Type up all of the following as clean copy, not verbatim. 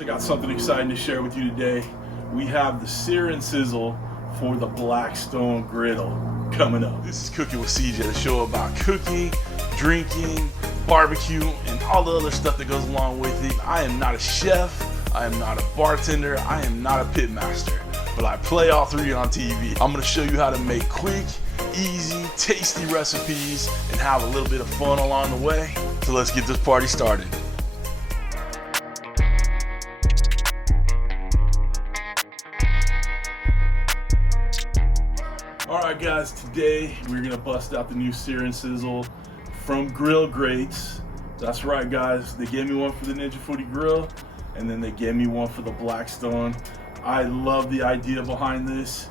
I got something exciting to share with you today. We have the Sear N Sizzle for the Blackstone Griddle coming up. This is Cooking with CJ, the show about cooking, drinking, barbecue, and all the other stuff that goes along with it. I am not a chef, I am not a bartender, I am not a pit master, but I play all three on TV. I'm gonna show you how to make quick, easy, tasty recipes and have a little bit of fun along the way. So let's get this party started. Alright guys, today we're gonna bust out the new Sear N Sizzle from Grillgrates. That's right guys, they gave me one for the Ninja Foodie Grill and then they gave me one for the Blackstone. I love the idea behind this.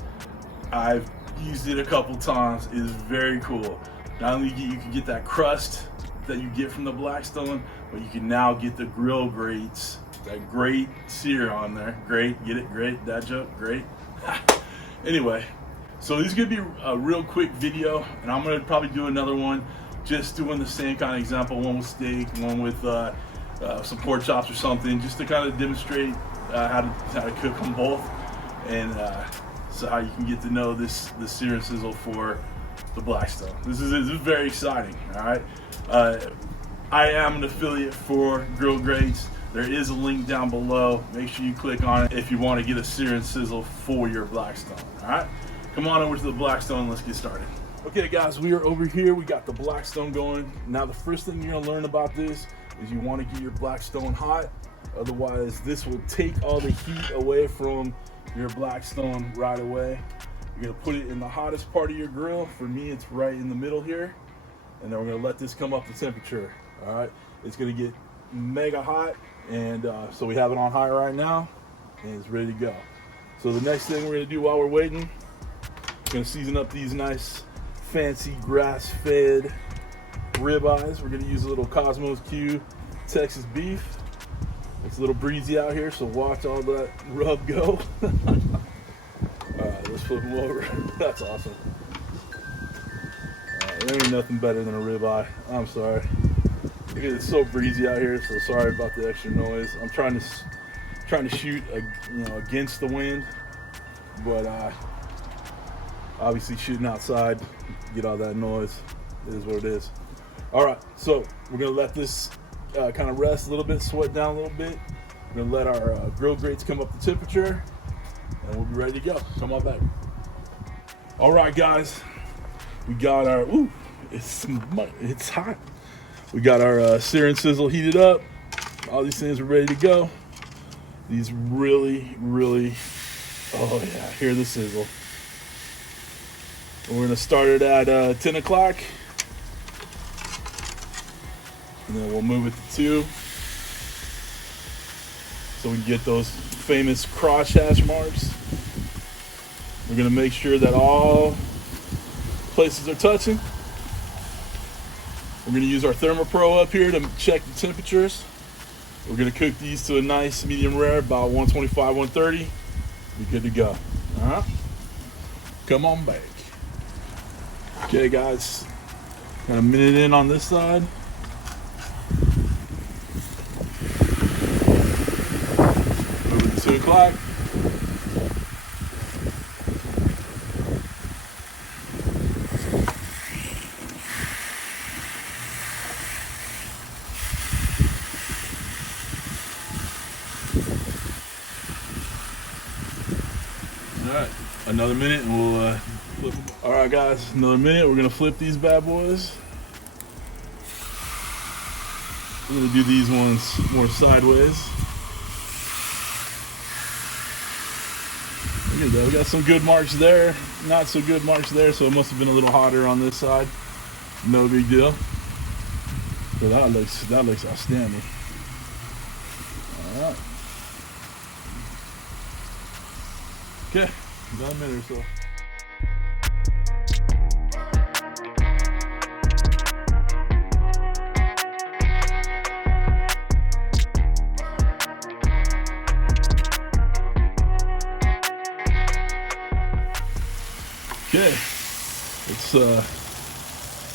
I've used it a couple times. It is very cool. Not only you can get that crust that you get from the Blackstone, but you can now get the Grillgrates, that great sear on there. Great, get it? Great, that joke, great. Anyway, so this is gonna be a real quick video, and I'm gonna probably do another one just doing the same kind of example, one with steak, one with some pork chops or something, just to kind of demonstrate how to cook them both, and so how you can get to know the Sear N Sizzle for the Blackstone. This is very exciting. All right, I am an affiliate for Grillgrates. There is a link down below. Make sure you click on it if you want to get a Sear N Sizzle for your Blackstone. All right, come on over to the Blackstone. Let's get started. Okay, guys, we are over here. We got the Blackstone going. Now, the first thing you're gonna learn about this is you want to get your Blackstone hot. Otherwise, this will take all the heat away from your Blackstone right away. You're gonna put it in the hottest part of your grill. For me, it's right in the middle here. And then we're gonna let this come up to temperature. All right, it's gonna get mega hot, and so we have it on high right now, and it's ready to go. So the next thing we're gonna do while we're waiting, we're gonna season up these nice, fancy grass-fed ribeyes. We're gonna use a little Cosmos Q Texas beef. It's a little breezy out here, so watch all that rub go. All right, let's flip them over. That's awesome. All right, there ain't nothing better than a ribeye. I'm sorry. It's so breezy out here, so sorry about the extra noise. I'm trying to shoot, against the wind, but obviously shooting outside, get all that noise. It is what it is. All right, so we're gonna let this kind of rest a little bit, sweat down a little bit. We're gonna let our Grillgrates come up to temperature, and we'll be ready to go. Come on back. All right, guys, we got our it's hot. We got our Sear N Sizzle heated up. All these things are ready to go. These really, oh yeah, hear the sizzle. And we're gonna start it at 10 o'clock. And then we'll move it to 2. So we can get those famous cross hash marks. We're gonna make sure that all places are touching. We're gonna use our ThermoPro up here to check the temperatures. We're gonna cook these to a nice medium rare, about 125, 130. Be good to go. All right, come on back. Okay, guys, got a minute in on this side. Over to 2 o'clock. All right, another minute and we'll flip them. All right, guys, another minute. We're gonna flip these bad boys. We're gonna do these ones more sideways. Look at that. We got some good marks there, not so good marks there, so it must have been a little hotter on this side. No big deal. But that looks outstanding. All right. Okay, about a minute or so. Okay, it's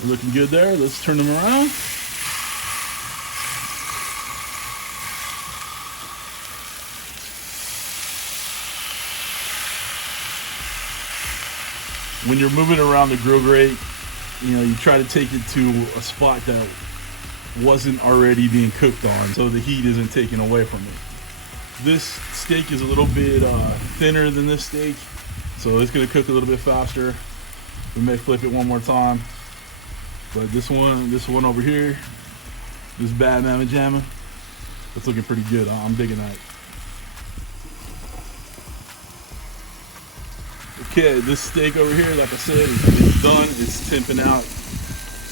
looking good there. Let's turn them around. when you're moving around the grill grate, you know, you try to take it to a spot that wasn't already being cooked on, so the heat isn't taken away from it. This steak is a little bit thinner than this steak, so it's gonna cook a little bit faster. We may flip it one more time, but this one over here, this bad mamma jamma, it's looking pretty good. I'm digging that. Okay, this steak over here, like I said, is done. It's temping out,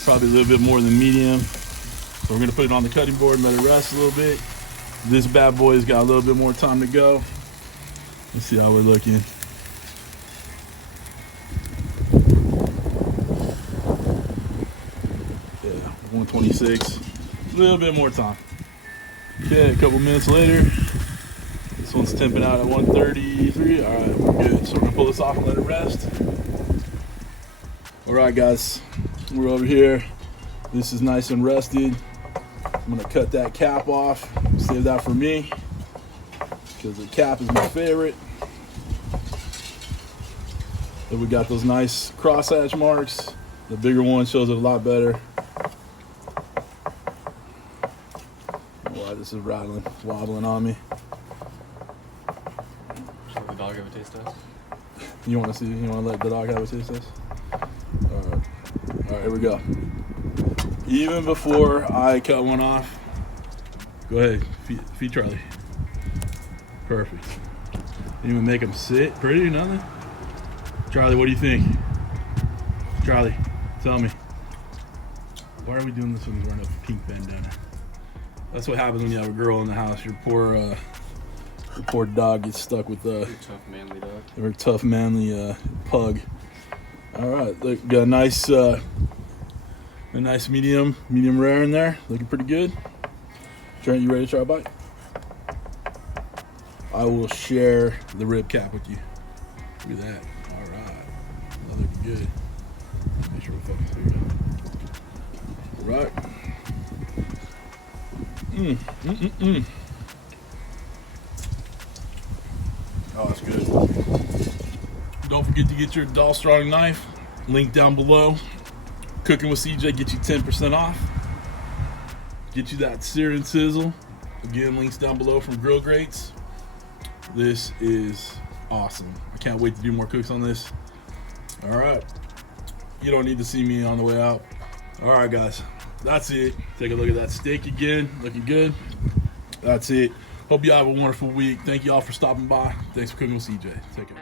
probably a little bit more than medium. So we're gonna put it on the cutting board and let it rest a little bit. This bad boy's got a little bit more time to go. Let's see how we're looking. Yeah, 126, a little bit more time. Okay, a couple minutes later, this one's temping out at 133. All right, we're good. So we're gonna pull this off and let it rest. All right, guys, we're over here. This is nice and rested. I'm gonna cut that cap off, save that for me, because the cap is my favorite. Then we got those nice crosshatch marks. The bigger one shows it a lot better. Wow, this is rattling, wobbling on me. Should the dog have a taste test? You wanna see, you wanna let the dog have a taste test? All right, here we go. Even before I cut one off, go ahead, feed Charlie. Perfect. Didn't even make him sit, pretty or nothing. Charlie, what do you think? Charlie, tell me. Why are we doing this when he's wearing a pink bandana? That's what happens when you have a girl in the house. Your poor dog gets stuck with Your tough, manly dog. Very tough, manly pug. All right, look, got a nice medium rare in there, looking pretty good. Trent, you ready to try a bite? I will share the rib cap with you. Look at that. All right, that looking good. Make sure we focus. Here we go. All right. Oh, that's good. Don't forget to get your Doll Strong knife. Link down below. Cooking with CJ, get you 10% off. Get you that Sear N Sizzle. Again, links down below from Grillgrates. This is awesome. I can't wait to do more cooks on this. All right. You don't need to see me on the way out. All right, guys. That's it. Take a look at that steak again. Looking good. That's it. Hope you have a wonderful week. Thank you all for stopping by. Thanks for cooking with CJ. Take care.